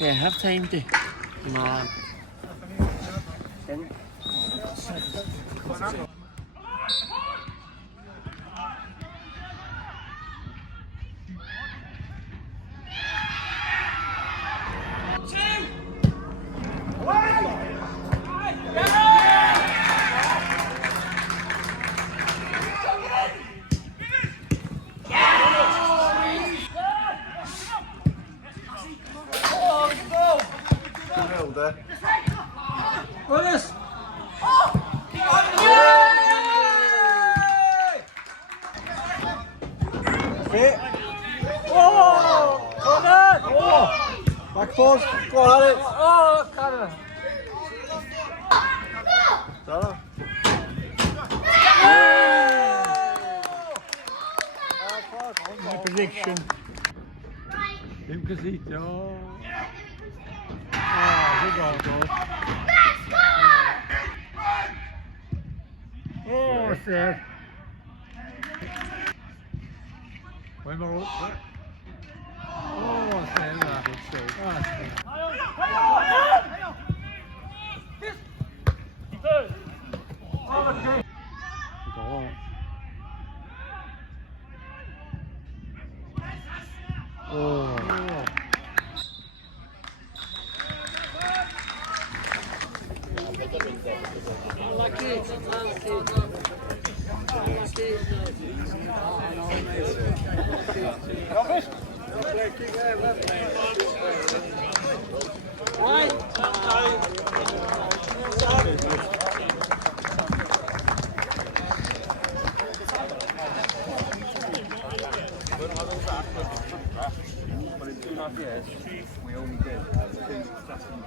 Yeah, half time to. Come on. Honest. Fit. Oh, Conan. Oh. Back forward. Go on, Alex. Oh, Conan. Sarah. Prediction. Hem gezien, ja. Ah, goed al, Oh, zeg. Gooi maar op, hè. Oh, zeg. Ja, goed zo. Oh. But in 2.5 years, we only did 2 testing.